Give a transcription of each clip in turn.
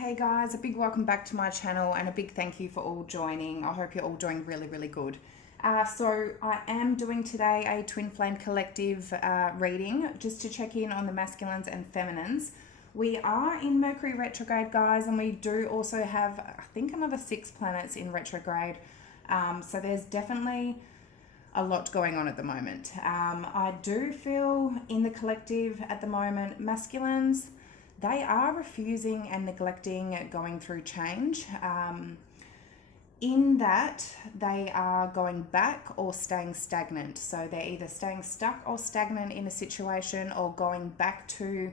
Hey guys, a big welcome back to my channel and a big thank you for all joining. I hope you're all doing really good. So I am doing today a Twin Flame Collective reading just to check in on the masculines and feminines. We are in Mercury retrograde, guys, and we do also have, I think, another 6 planets in retrograde. So there's definitely a lot going on at the moment. I do feel in the collective at the moment, masculines, they are refusing and neglecting going through change. In that they are going back or staying stagnant. So they're either staying stuck or stagnant in a situation or going back to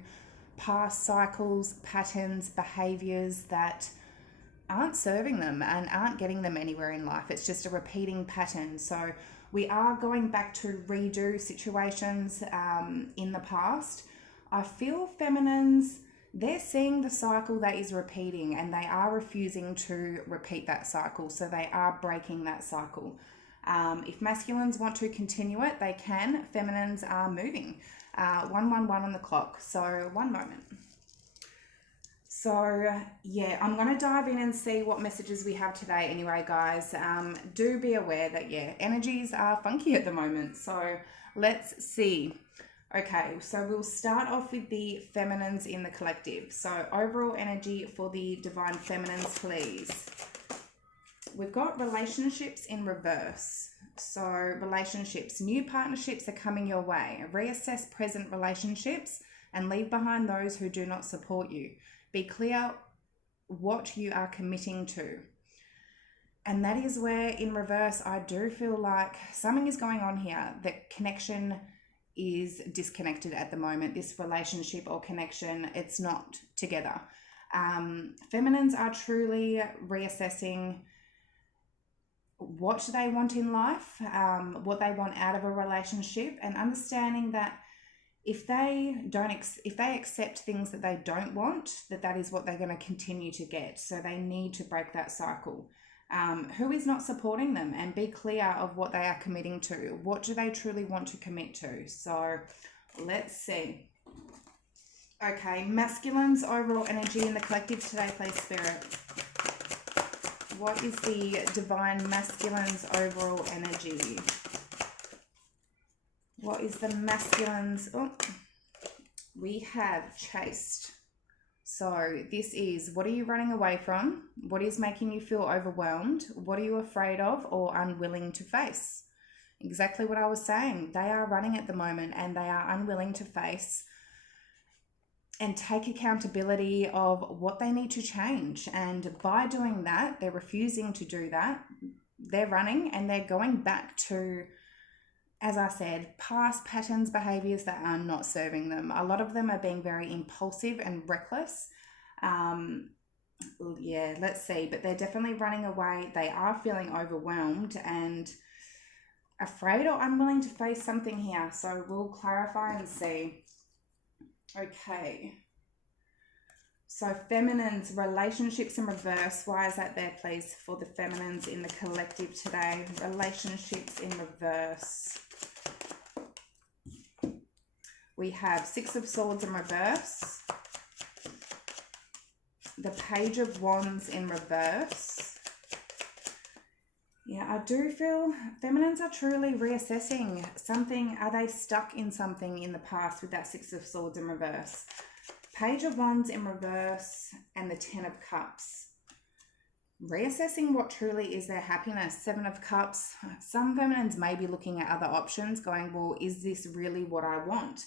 past cycles, patterns, behaviors that aren't serving them and aren't getting them anywhere in life. It's just a repeating pattern. So we are going back to redo situations in the past. I feel feminines, they're seeing the cycle that is repeating and they are refusing to repeat that cycle. So they are breaking that cycle. If masculines want to continue it, they can. Feminines are moving. 111 on the clock. So one moment. So yeah, I'm going to dive in and see what messages we have today anyway, guys. Do be aware that, yeah, energies are funky at the moment. So let's see. Okay, so we'll start off with the feminines in the collective. So overall energy for the divine feminines, please. We've got relationships in reverse. So relationships, new partnerships are coming your way. Reassess present relationships and leave behind those who do not support you. Be clear what you are committing to. And that is where in reverse, I do feel like something is going on here. The connection is disconnected at the moment. This relationship or connection, it's not together. Feminines are truly reassessing what they want in life, what they want out of a relationship, and understanding that if they accept things that they don't want, that is what they're going to continue to get. So they need to break that cycle. Who is not supporting them, and be clear of what they are committing to. What do they truly want to commit to? So let's see. Okay, masculines overall energy in the collective today, please, Spirit. What is the divine masculines overall energy? What is the masculines? Oh, we have chased. So this is, what are you running away from? What is making you feel overwhelmed? What are you afraid of or unwilling to face? Exactly what I was saying. They are running at the moment and they are unwilling to face and take accountability of what they need to change. And by doing that, they're refusing to do that. They're running and they're going back to, as I said, past patterns, behaviors that are not serving them. A lot of them are being very impulsive and reckless. Yeah, let's see. But they're definitely running away. They are feeling overwhelmed and afraid or unwilling to face something here. So we'll clarify and see. Okay. So feminines, relationships in reverse. Why is that there, please, for the feminines in the collective today? Relationships in reverse. We have 6 of Swords in reverse. The Page of Wands in reverse. Yeah, I do feel feminines are truly reassessing something. Are they stuck in something in the past with that 6 of Swords in reverse? Page of Wands in reverse and the 10 of Cups. Reassessing what truly is their happiness. 7 of Cups. Some feminines may be looking at other options going, well, is this really what I want?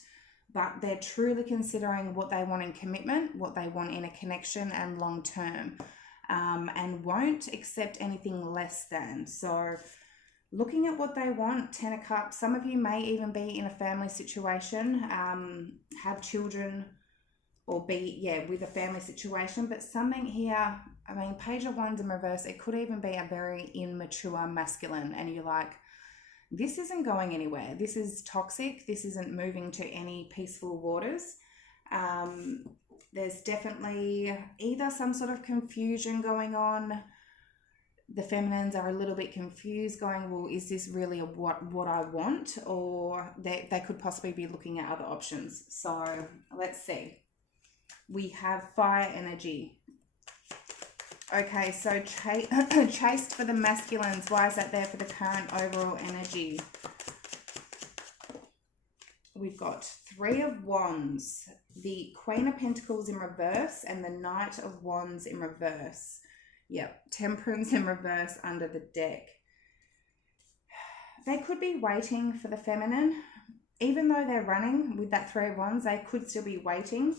But they're truly considering what they want in commitment, what they want in a connection and long term, and won't accept anything less than. So looking at what they want, 10 of Cups. Some of you may even be in a family situation, have children, or be, yeah, with a family situation. But something here, I mean, Page of Wands in reverse, it could even be a very immature masculine. And you're like, this isn't going anywhere. This is toxic. This isn't moving to any peaceful waters. There's definitely either some sort of confusion going on. The feminines are a little bit confused going, well, is this really what I want? Or they could possibly be looking at other options. So let's see. We have fire energy. Okay, so chased for the masculines. Why is that there for the current overall energy? We've got Three of Wands, the Queen of Pentacles in reverse, and the Knight of Wands in reverse. Yep, Temperance in reverse under the deck. They could be waiting for the feminine. Even though they're running with that Three of Wands, they could still be waiting.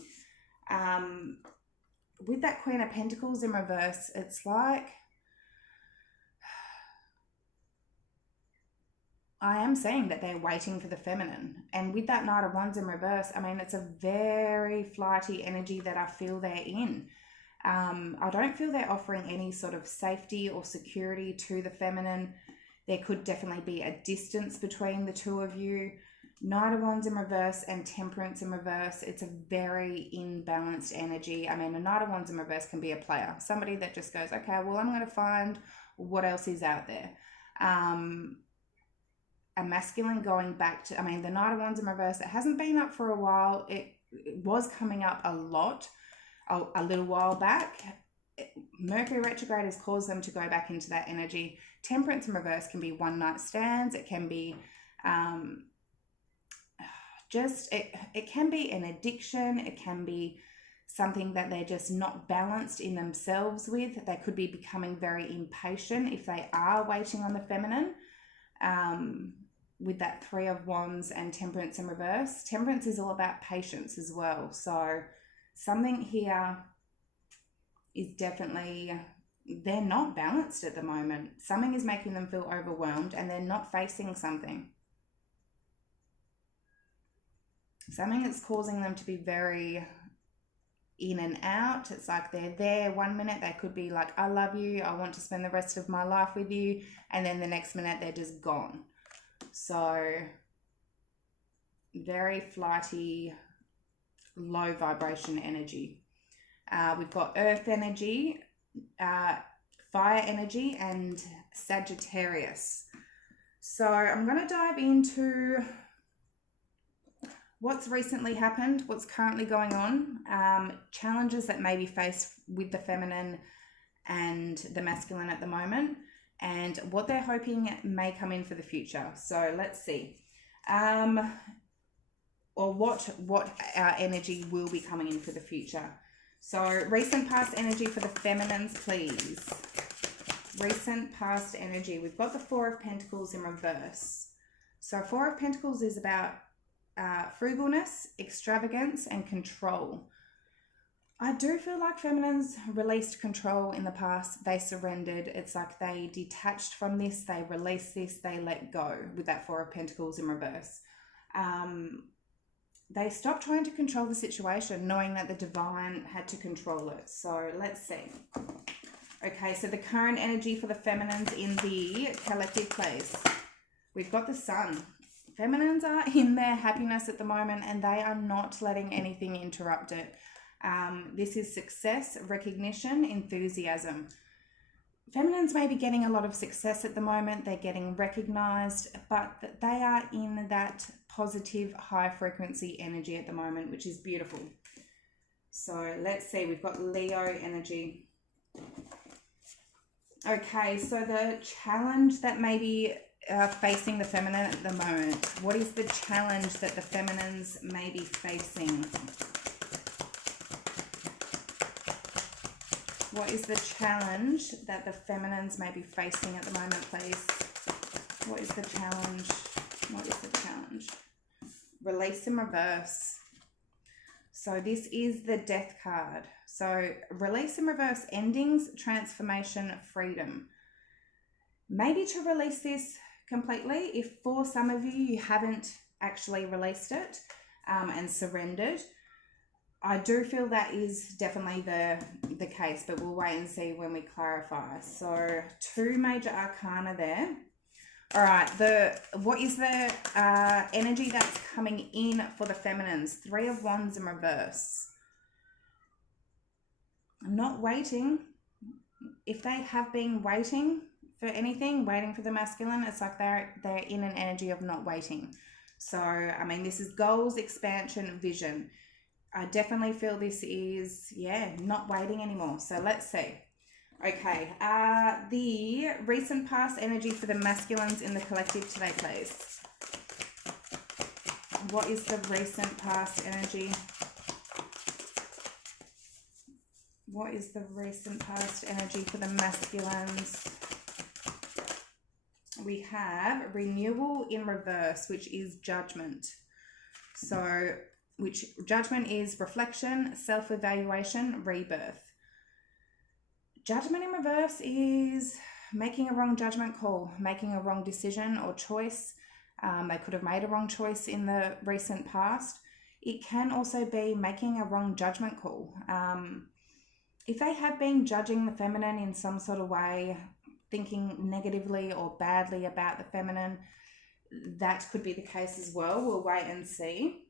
With that Queen of Pentacles in reverse, it's like, I am saying that they're waiting for the feminine. And with that Knight of Wands in reverse, I mean, it's a very flighty energy that I feel they're in. I don't feel they're offering any sort of safety or security to the feminine. There could definitely be a distance between the two of you. Knight of Wands in reverse and Temperance in reverse. It's a very imbalanced energy. I mean, a Knight of Wands in reverse can be a player. Somebody that just goes, okay, well, I'm going to find what else is out there. A masculine going back to, I mean, the Knight of Wands in reverse, it hasn't been up for a while. It was coming up a lot, a little while back. Mercury retrograde has caused them to go back into that energy. Temperance in reverse can be one night stands. It can be it can be an addiction. It can be something that they're just not balanced in themselves with. They could be becoming very impatient if they are waiting on the feminine. With that Three of Wands and Temperance in reverse. Temperance is all about patience as well. So something here is definitely, they're not balanced at the moment. Something is making them feel overwhelmed and they're not facing something. Something that's causing them to be very in and out. It's like they're there one minute, they could be like, I love you, I want to spend the rest of my life with you. And then the next minute they're just gone. So very flighty, low vibration energy. We've got earth energy, fire energy, and Sagittarius. So I'm going to dive into what's recently happened, what's currently going on, challenges that may be faced with the feminine and the masculine at the moment, and what they're hoping may come in for the future. So let's see. Or what our energy will be coming in for the future. So recent past energy for the feminines, please. Recent past energy. We've got the Four of Pentacles in reverse. So Four of Pentacles is about frugalness, extravagance, and control. I do feel like feminines released control in the past. They surrendered. It's like they detached from this. They released this. They let go with that Four of Pentacles in reverse. They stopped trying to control the situation, knowing that the divine had to control it. So let's see. Okay, so the current energy for the feminines in the collective place. We've got the Sun. Feminines are in their happiness at the moment and they are not letting anything interrupt it. This is success, recognition, enthusiasm. Feminines may be getting a lot of success at the moment. They're getting recognized, but they are in that positive, high frequency energy at the moment, which is beautiful. So let's see, we've got Leo energy. Okay, so the challenge that may be facing the feminine at the moment. What is the challenge that the feminines may be facing? What is the challenge that the feminines may be facing at the moment, please? What is the challenge? What is the challenge? Release in reverse. So this is the Death card. So release in reverse, endings, transformation, freedom. Maybe to release this completely, if for some of you, you haven't actually released it and surrendered, I do feel that is definitely the case, but we'll wait and see when we clarify. So two major arcana there. All right, what is the energy that's coming in for the feminines? Three of Wands in reverse. I'm not waiting. If they have been waiting for anything, waiting for the masculine, it's like they're in an energy of not waiting. So, I mean, this is goals, expansion, vision. I definitely feel this is, not waiting anymore. So let's see. Okay, the recent past energy for the masculines in the collective today, please. What is the recent past energy? What is the recent past energy for the masculines? We have renewal in reverse, which is judgment. So, which judgment is reflection, self-evaluation, rebirth. Judgment in reverse is making a wrong judgment call, making a wrong decision or choice. They could have made a wrong choice in the recent past. It can also be making a wrong judgment call. If they have been judging the feminine in some sort of way, thinking negatively or badly about the feminine, that could be the case as well. We'll wait and see.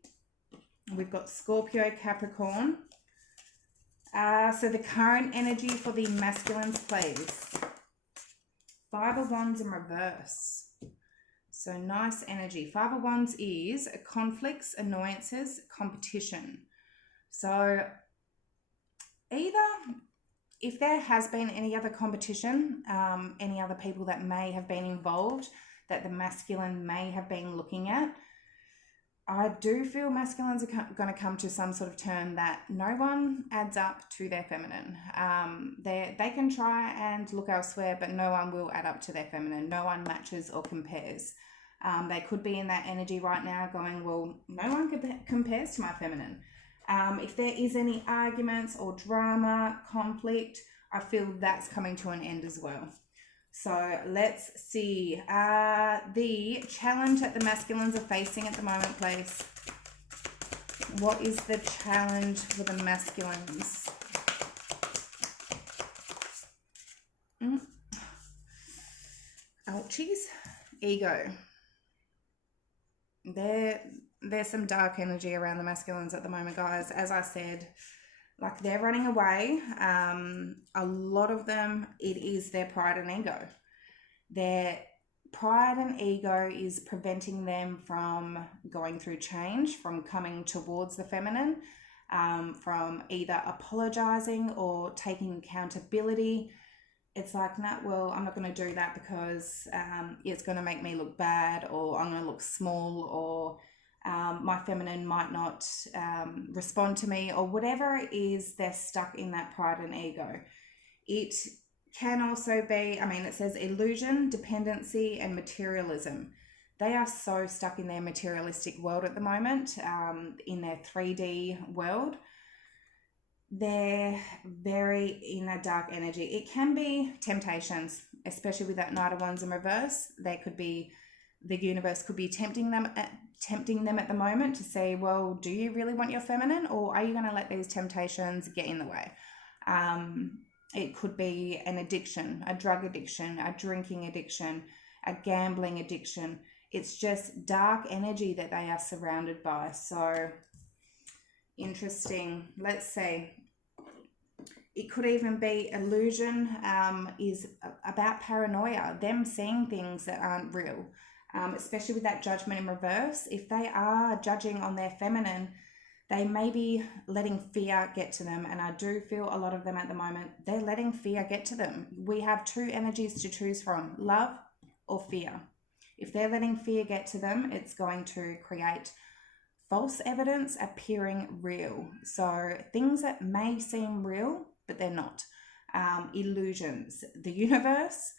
We've got Scorpio, Capricorn. So the current energy for the masculines, please. 5 of Wands in reverse. So nice energy. 5 of Wands is conflicts, annoyances, competition. So either if there has been any other competition, any other people that may have been involved that the masculine may have been looking at, I do feel masculines are going to come to some sort of term that no one adds up to their feminine. They can try and look elsewhere, but no one will add up to their feminine. No one matches or compares. They could be in that energy right now going, well, no one compares to my feminine. If there is any arguments or drama, conflict, I feel that's coming to an end as well. So let's see. The challenge that the masculines are facing at the moment, please. What is the challenge for the masculines? Ouchies. Ego. There's some dark energy around the masculines at the moment, guys. As I said, like they're running away. A lot of them, it is their pride and ego. Their pride and ego is preventing them from going through change, from coming towards the feminine, from either apologizing or taking accountability. It's like, nah, well, I'm not going to do that because it's going to make me look bad, or I'm going to look small, or my feminine might not respond to me, or whatever it is, they're stuck in that pride and ego. It can also be, it says illusion, dependency, and materialism. They are so stuck in their materialistic world at the moment, in their 3D world. They're very in a dark energy. It can be temptations, especially with that Knight of Wands in reverse. The universe could be tempting them at the moment to say, well, do you really want your feminine, or are you going to let these temptations get in the way? It could be an addiction, a drug addiction, a drinking addiction, a gambling addiction. It's just dark energy that they are surrounded by. So interesting. Let's see. It could even be illusion, is about paranoia, them seeing things that aren't real, especially with that judgment in reverse. If they are judging on their feminine, they may be letting fear get to them. And I do feel a lot of them at the moment, they're letting fear get to them. We have 2 energies to choose from, love or fear. If they're letting fear get to them, it's going to create false evidence appearing real. So things that may seem real, but they're not. Illusions. The universe,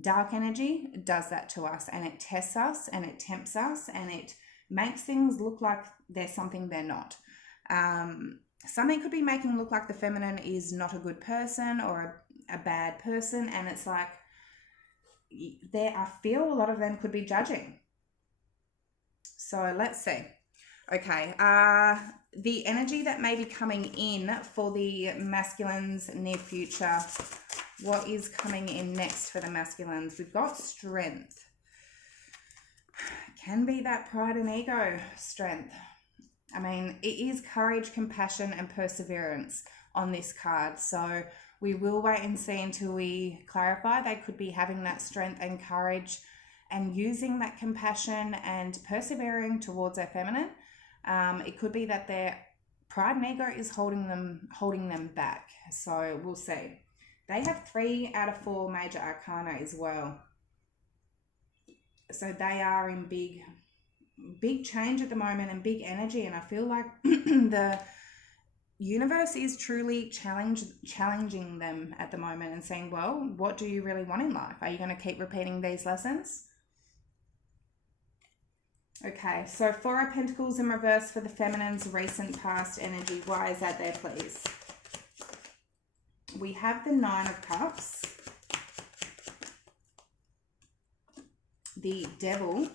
dark energy, does that to us, and it tests us and it tempts us and it makes things look like there's something they're not. Something could be making look like the feminine is not a good person or a bad person, and it's like I feel a lot of them could be judging. So let's see. Okay, the energy that may be coming in for the masculines near future. What is coming in next for the masculines? We've got strength. Can be that pride and ego strength. It is courage, compassion, and perseverance on this card. So we will wait and see until we clarify. They could be having that strength and courage and using that compassion and persevering towards their feminine. It could be that their pride and ego is holding them back. So we'll see. They have 3 out of 4 major arcana as well. So they are in big change at the moment and big energy. And I feel like the universe is truly challenging them at the moment and saying, well, what do you really want in life? Are you going to keep repeating these lessons? Okay, so 4 of Pentacles in reverse for the feminine's recent past energy. Why is that there, please? We have the 9 of Cups, the Devil,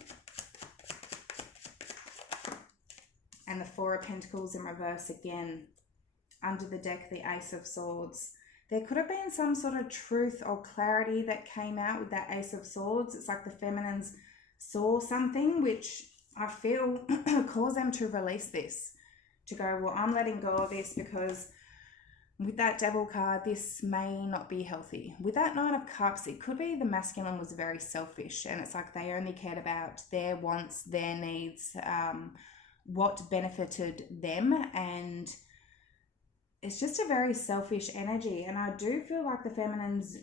and the 4 of Pentacles in reverse again. Under the deck, the Ace of Swords. There could have been some sort of truth or clarity that came out with that Ace of Swords. It's like the feminines saw something which I feel caused them to release this. To go, well, I'm letting go of this because with that Devil card, this may not be healthy. With that 9 of Cups, it could be the masculine was very selfish and it's like they only cared about their wants, their needs, what benefited them, and it's just a very selfish energy. And I do feel like the feminines,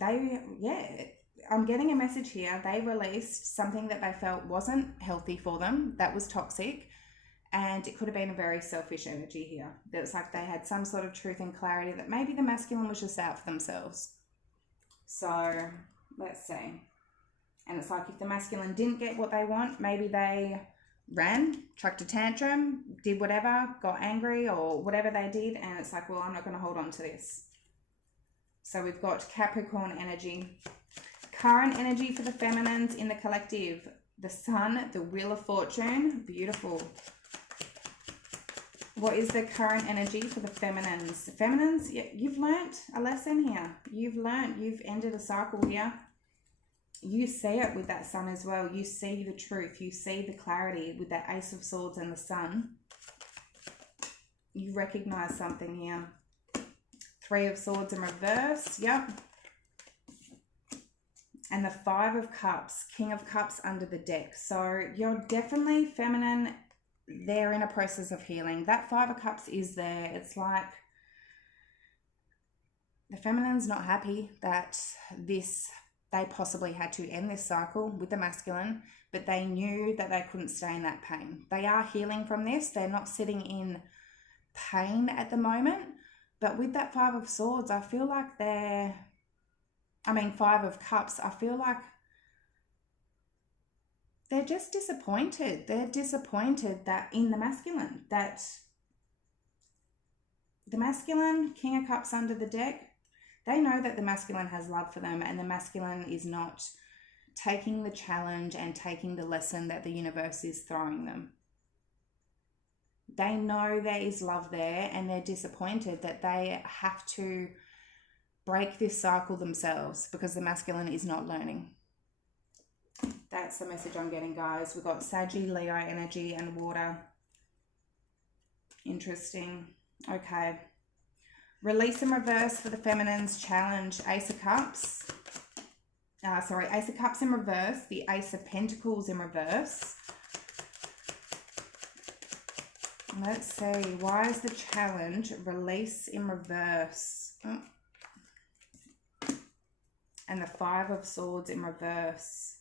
I'm getting a message here. They released something that they felt wasn't healthy for them, that was toxic. And it could have been a very selfish energy here. It was like they had some sort of truth and clarity that maybe the masculine was just out for themselves. So let's see. And it's like if the masculine didn't get what they want, maybe they ran, chucked a tantrum, did whatever, got angry or whatever they did, and it's like, well, I'm not going to hold on to this. So we've got Capricorn energy. Current energy for the feminines in the collective. The Sun, the Wheel of Fortune. Beautiful. What is the current energy for the feminines? Feminines, you've learnt a lesson here. You've ended a cycle here. You see it with that Sun as well. You see the truth. You see the clarity with that Ace of Swords and the Sun. You recognize something here. 3 of Swords in reverse. Yep. And the 5 of Cups. King of Cups under the deck. So you're definitely feminine. They're in a process of healing. That 5 of Cups is there. It's like the feminine's not happy that they possibly had to end this cycle with the masculine, but they knew that they couldn't stay in that pain. They are healing from this. They're not sitting in pain at the moment. But with that 5 of Swords, I feel like 5 of Cups, I feel like they're just disappointed. They're disappointed that in the masculine, that the masculine, King of Cups under the deck, they know that the masculine has love for them and the masculine is not taking the challenge and taking the lesson that the universe is throwing them. They know there is love there and they're disappointed that they have to break this cycle themselves because the masculine is not learning. That's the message I'm getting, guys. We've got Saggy, Leo energy and water. Interesting. Okay. Release in reverse for the feminines challenge. Ace of Cups. Ace of Cups in reverse. The Ace of Pentacles in reverse. Let's see. Why is the challenge release in reverse? Oh. And the 5 of Swords in reverse.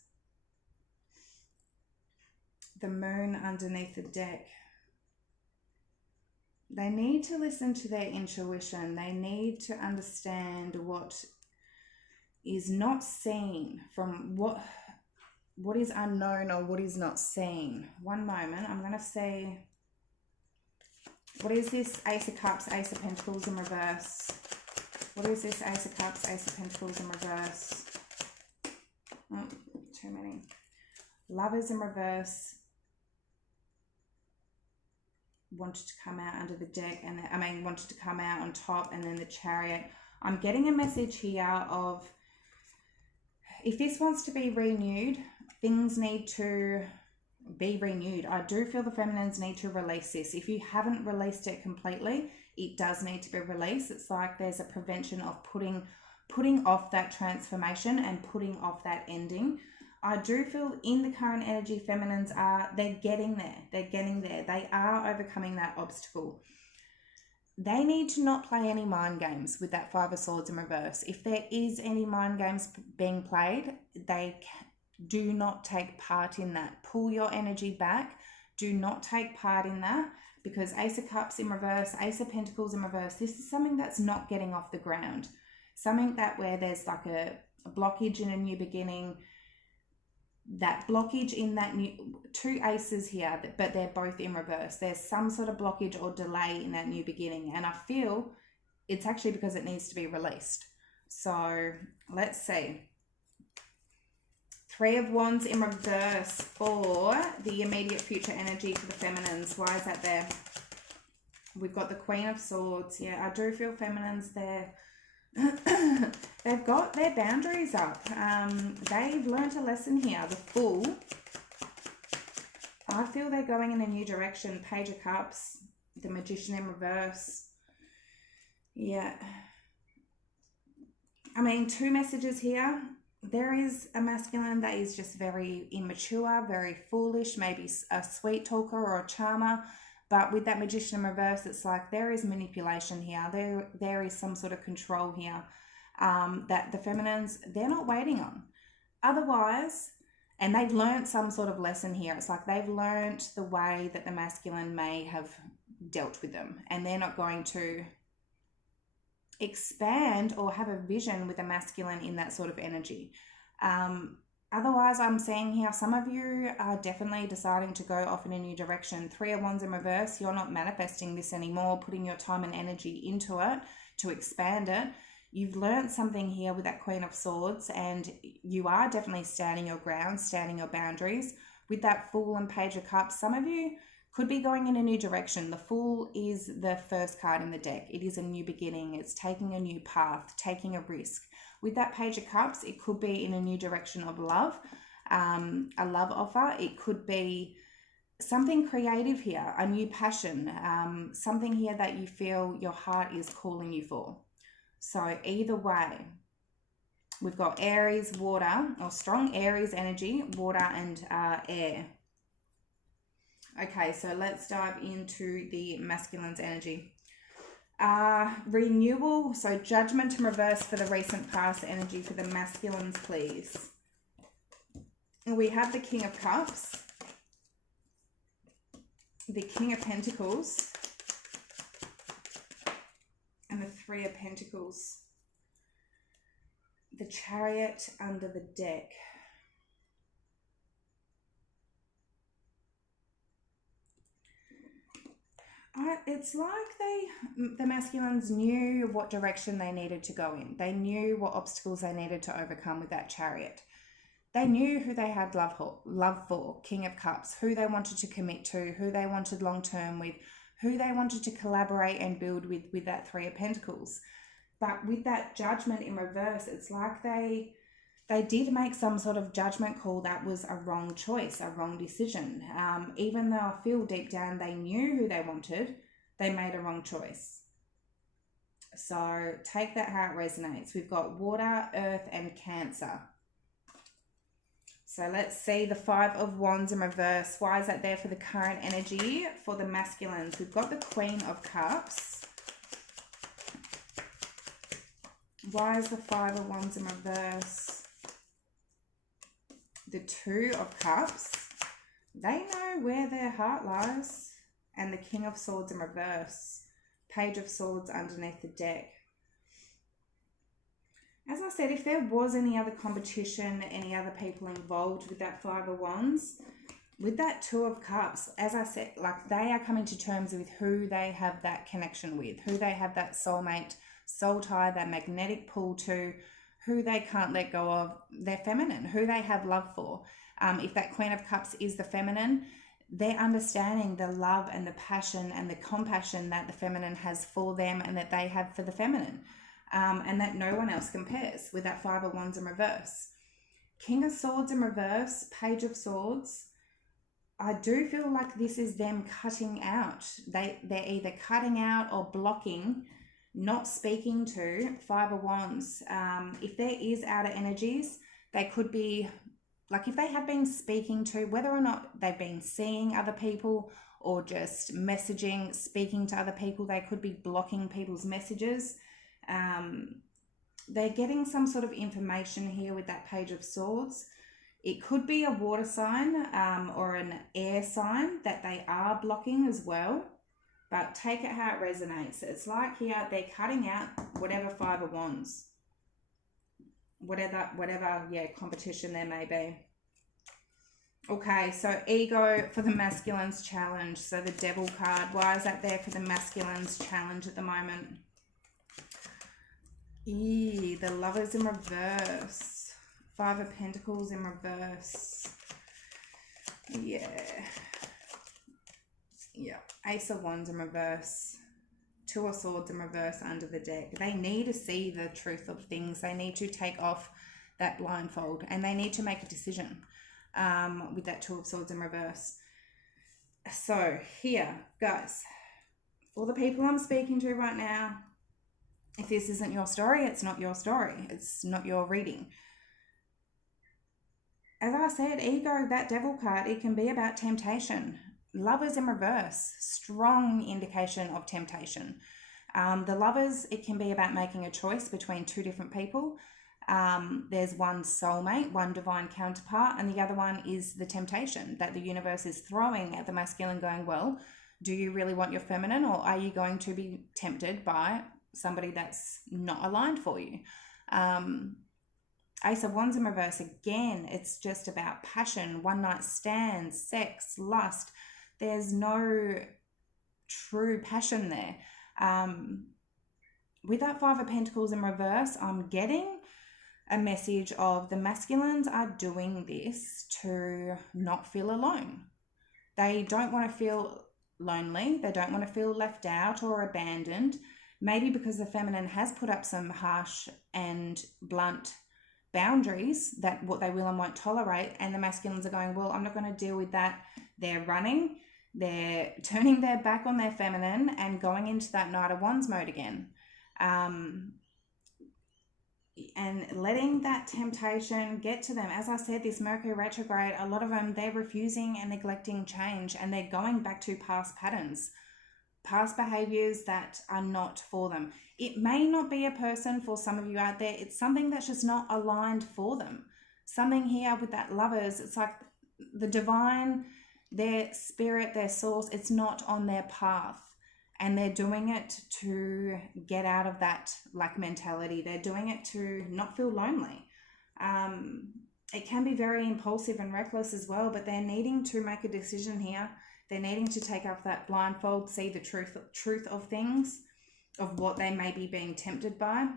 The Moon underneath the deck. They need to listen to their intuition. They need to understand what is not seen from what is unknown or what is not seen. One moment. I'm going to see. What is this Ace of Cups, Ace of Pentacles in reverse? What is this Ace of Cups, Ace of Pentacles in reverse? Oh, too many. Lovers in reverse. Wanted to come out under the deck and wanted to come out on top, and then the Chariot. I'm getting a message here of if this wants to be renewed, things need to be renewed. I do feel the feminines need to release this. If you haven't released it completely, it does need to be released. It's like there's a prevention of putting off that transformation and putting off that ending. I do feel in the current energy, feminines they're getting there. They're getting there. They are overcoming that obstacle. they need to not play any mind games with that Five of Swords in reverse. If there is any mind games being played, do not take part in that. Pull your energy back. Do not take part in that, because Ace of Cups in reverse, Ace of Pentacles in reverse, this is something that's not getting off the ground. Something that where there's like a blockage in a new beginning, that blockage in that new, two aces here, but they're both in reverse. There's some sort of blockage or delay in that new beginning. And I feel it's actually because it needs to be released. So let's see. Three of Wands in reverse for the immediate future energy for the feminines. Why is that there? We've got the Queen of Swords. Yeah, I do feel feminines there. They've got their boundaries up. They've learned a lesson here. The Fool. I feel they're going in a new direction. Page of Cups. The Magician in reverse. Yeah. I mean, two messages here. There is a masculine that is just very immature, very foolish, maybe a sweet talker or a charmer. But with that Magician in reverse, it's like there is manipulation here. There is some sort of control here that the feminines, they're not waiting on. Otherwise, and they've learned some sort of lesson here. It's like they've learned the way that the masculine may have dealt with them. And they're not going to expand or have a vision with a masculine in that sort of energy. Otherwise, I'm seeing here some of you are definitely deciding to go off in a new direction. Three of Wands in reverse, you're not manifesting this anymore, putting your time and energy into it to expand it. You've learned something here with that Queen of Swords, and you are definitely standing your ground, standing your boundaries. With that Fool and Page of Cups, some of you could be going in a new direction. The Fool is the first card in the deck. It is a new beginning. It's taking a new path, taking a risk. With that Page of Cups, it could be in a new direction of love, a love offer. It could be something creative here, a new passion, something here that you feel your heart is calling you for. So either way, we've got Aries, water, or strong Aries energy, water and air. Okay, so let's dive into the masculine's energy. Renewal, so Judgment in reverse for the recent past energy for the masculines, please. We have the King of Cups, the King of Pentacles, and the Three of Pentacles. The Chariot under the deck. It's like the masculines knew what direction they needed to go in. They knew what obstacles they needed to overcome with that Chariot. They knew who they had love for, King of Cups, who they wanted to commit to, who they wanted long-term with, who they wanted to collaborate and build with that Three of Pentacles. But with that Judgment in reverse, it's like they did make some sort of judgment call that was a wrong choice, a wrong decision. Even though I feel deep down they knew who they wanted, they made a wrong choice. So take that how it resonates. We've got water, earth, and Cancer. So let's see the Five of Wands in reverse. Why is that there for the current energy for the masculines? We've got the Queen of Cups. Why is the Five of Wands in reverse? The Two of Cups. They know where their heart lies. And the King of Swords in reverse. Page of Swords underneath the deck. As I said, if there was any other competition, any other people involved with that Five of Wands, with that Two of Cups, as I said, like they are coming to terms with who they have that connection with, who they have that soulmate, soul tie, that magnetic pull to, who they can't let go of, their feminine, who they have love for. If that Queen of Cups is the feminine, they're understanding the love and the passion and the compassion that the feminine has for them and that they have for the feminine. And that no one else compares with that Five of Wands in reverse. King of Swords in reverse, Page of Swords. I do feel like this is them cutting out. They're either cutting out or blocking, not speaking to Five of Wands. If there is outer energies, they could be, like if they have been speaking to, whether or not they've been seeing other people or just messaging, speaking to other people. They could be blocking people's messages. They're getting some sort of information here with that Page of Swords. It could be a water sign or an air sign that they are blocking as well. But take it how it resonates. It's like here they're cutting out whatever Five of Wands. Whatever, competition there may be. Okay, so ego for the masculine's challenge. So the Devil card, why is that there for the masculine's challenge at the moment? The Lovers in reverse. Five of Pentacles in reverse. Yeah. Ace of Wands in reverse. Two of Swords in reverse under the deck. They need to see the truth of things. They need to take off that blindfold and they need to make a decision with that Two of Swords in reverse. So here, guys, for the people I'm speaking to right now, if this isn't your story, it's not your story. It's not your reading. As I said, ego, that Devil card, it can be about temptation. Lovers in reverse, strong indication of temptation. The Lovers, it can be about making a choice between two different people. There's one soulmate, one divine counterpart, and the other one is the temptation that the universe is throwing at the masculine, going, well, do you really want your feminine, or are you going to be tempted by somebody that's not aligned for you? Ace of Wands in reverse, again, it's just about passion, one night stands, sex, lust. There's no true passion there. With that Five of Pentacles in reverse, I'm getting a message of the masculines are doing this to not feel alone. They don't want to feel lonely. They don't want to feel left out or abandoned. Maybe because the feminine has put up some harsh and blunt boundaries that what they will and won't tolerate, and the masculines are going, well, I'm not going to deal with that. They're running. They're turning their back on their feminine and going into that Knight of Wands mode again. And letting that temptation get to them. As I said, this Mercury retrograde, a lot of them, they're refusing and neglecting change, and they're going back to past patterns, past behaviors that are not for them. It may not be a person for some of you out there. It's something that's just not aligned for them. Something here with that Lovers, it's like the divine, their spirit, their source, it's not on their path, and they're doing it to get out of that lack mentality. They're doing it to not feel lonely. It can be very impulsive and reckless as well, but they're needing to make a decision here. They're needing to take off that blindfold, see the truth of things, of what they may be being tempted by.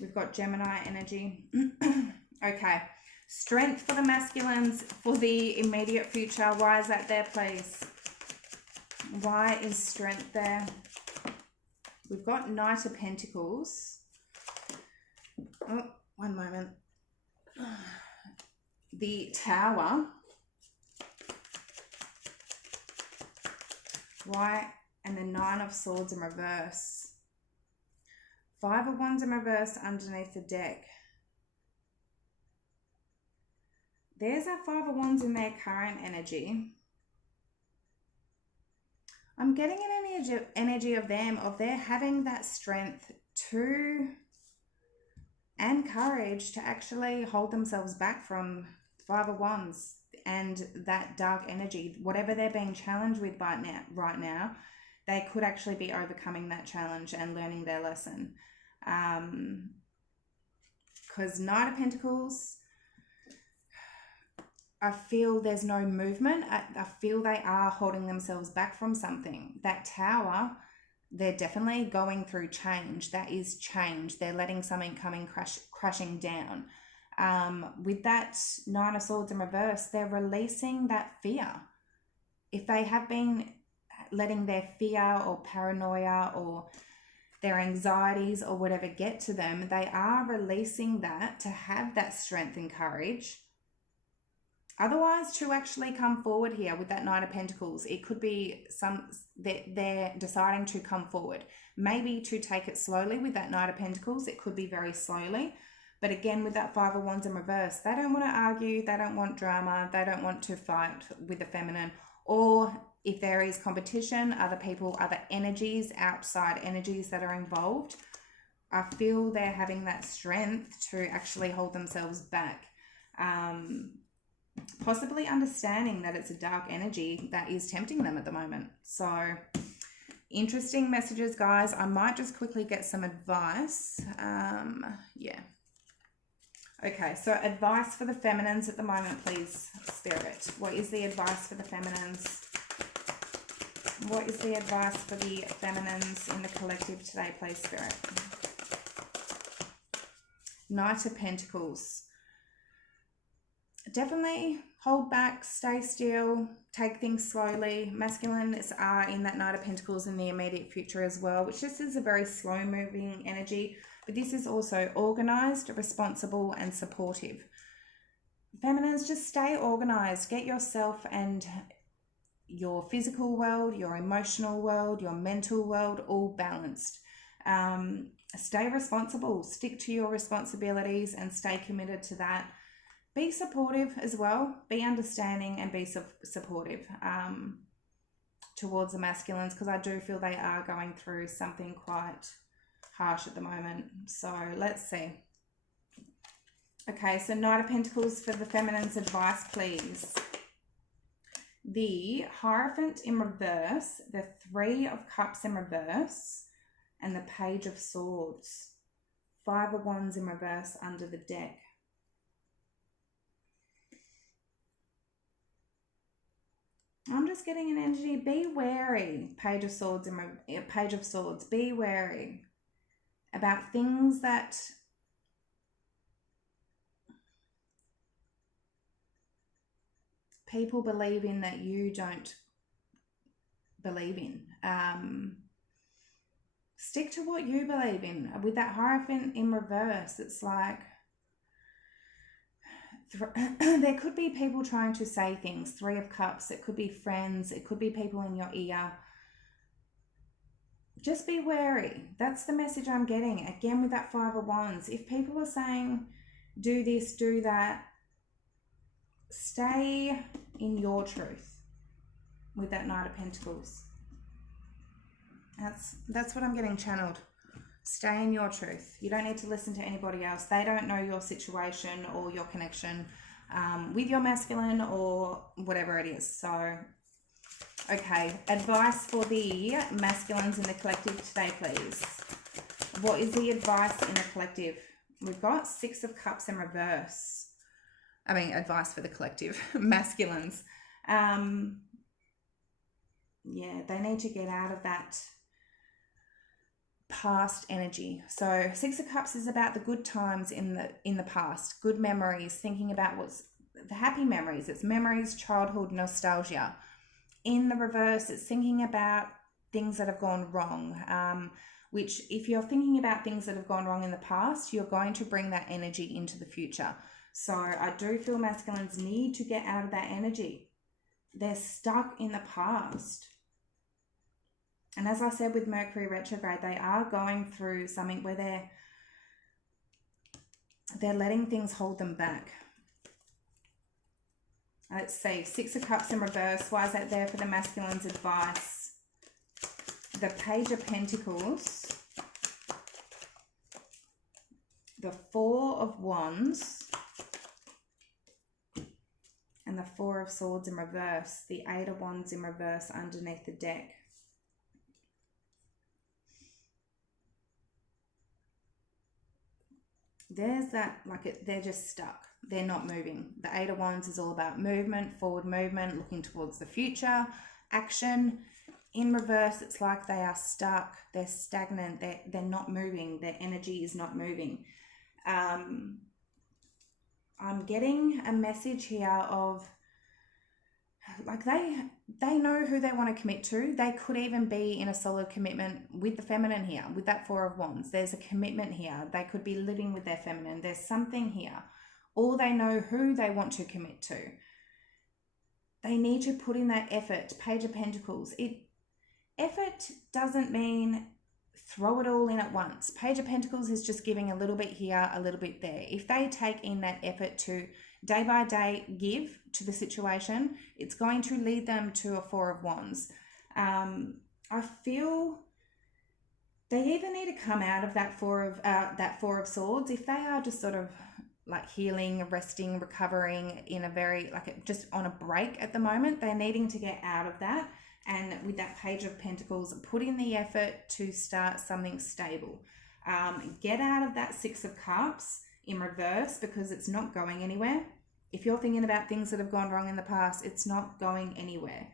We've got Gemini energy. Okay. Strength for the masculines for the immediate future. Why is that there, please? Why is strength there? We've got Knight of Pentacles. Oh, one moment. The Tower. Why? And the Nine of Swords in reverse. Five of Wands in reverse underneath the deck. There's that Five of Wands in their current energy. I'm getting an energy of them, of their having that strength to and courage to actually hold themselves back from Five of Wands and that dark energy. Whatever they're being challenged with right now, they could actually be overcoming that challenge and learning their lesson. Because Knight of Pentacles, I feel there's no movement. I feel they are holding themselves back from something. That Tower, they're definitely going through change. That is change. They're letting something crashing down. With that Nine of Swords in reverse, they're releasing that fear. If they have been letting their fear or paranoia or their anxieties or whatever get to them, they are releasing that to have that strength and courage. Otherwise, to actually come forward here with that Knight of Pentacles, it could be they're deciding to come forward. Maybe to take it slowly with that Knight of Pentacles, it could be very slowly. But again, with that Five of Wands in reverse, they don't want to argue, they don't want drama, they don't want to fight with the feminine. or if there is competition, other people, other energies, outside energies that are involved, I feel they're having that strength to actually hold themselves back. Possibly understanding that it's a dark energy that is tempting them at the moment. So interesting messages, guys. I might just quickly get some advice. Yeah. Okay, so advice for the feminines at the moment, please, Spirit. What is the advice for the feminines? What is the advice for the feminines in the collective today, please, Spirit? Knight of Pentacles. Definitely hold back, stay still, take things slowly. Masculines are in that Knight of Pentacles in the immediate future as well, which just is a very slow moving energy. But this is also organized, responsible, and supportive. Feminines, just stay organized. Get yourself and your physical world, your emotional world, your mental world all balanced. Stay responsible. Stick to your responsibilities and stay committed to that. Be supportive as well. Be understanding and be supportive towards the masculines, because I do feel they are going through something quite harsh at the moment. So let's see. Okay, so Knight of Pentacles for the feminine's advice, please. The Hierophant in reverse, the Three of Cups in reverse, and the Page of Swords. Five of Wands in reverse under the deck. I'm just getting an energy. Be wary. Page of Swords Page of Swords. Be wary about things that people believe in that you don't believe in. Stick to what you believe in. With that Hierophant in reverse, it's like there could be people trying to say things. Three of Cups. It could be friends. It could be people in your ear. Just be wary. That's the message I'm getting. Again, with that Five of Wands. If people are saying, do this, do that, stay in your truth with that Knight of Pentacles. That's what I'm getting channeled. Stay in your truth. You don't need to listen to anybody else. They don't know your situation or your connection with your masculine or whatever it is. So, okay, advice for the masculines in the collective today, please. What is the advice in the collective? We've got Six of Cups in reverse. I mean, advice for the collective, masculines. Yeah, they need to get out of that past energy. So Six of Cups is about the good times in the past, good memories, thinking about what's the happy memories. It's memories, childhood, nostalgia. In the reverse, it's thinking about things that have gone wrong, which if you're thinking about things that have gone wrong in the past, you're going to bring that energy into the future. So I do feel masculines need to get out of that energy. They're stuck in the past. And as I said with Mercury retrograde, they are going through something where they're letting things hold them back. Let's see, Six of Cups in reverse. Why is that there for the masculine's advice? The Page of Pentacles. The Four of Wands. And the Four of Swords in reverse. The Eight of Wands in reverse underneath the deck. There's that, they're just stuck. They're not moving. The Eight of Wands is all about movement, forward movement, looking towards the future, action. In reverse, it's like they are stuck. They're stagnant. They're not moving. Their energy is not moving. I'm getting a message here of they know who they want to commit to. They could even be in a solid commitment with the feminine here, with that Four of Wands. There's a commitment here. They could be living with their feminine. There's something here. Or they know who they want to commit to. They need to put in that effort. Page of Pentacles. Effort doesn't mean throw it all in at once. Page of Pentacles is just giving a little bit here, a little bit there. If they take in that effort to day by day give to the situation, it's going to lead them to a Four of Wands. I feel they either need to come out of that Four of Swords. If they are just sort of like healing, resting, recovering in a very, like just on a break at the moment, they're needing to get out of that. And with that Page of Pentacles, put in the effort to start something stable. Get out of that Six of Cups in reverse, because it's not going anywhere. If you're thinking about things that have gone wrong in the past, it's not going anywhere.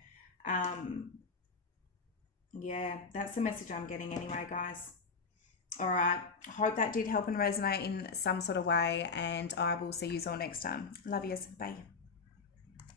Yeah, that's the message I'm getting anyway, guys. All right. Hope that did help and resonate in some sort of way, and I will see you all next time. Love yous. Bye.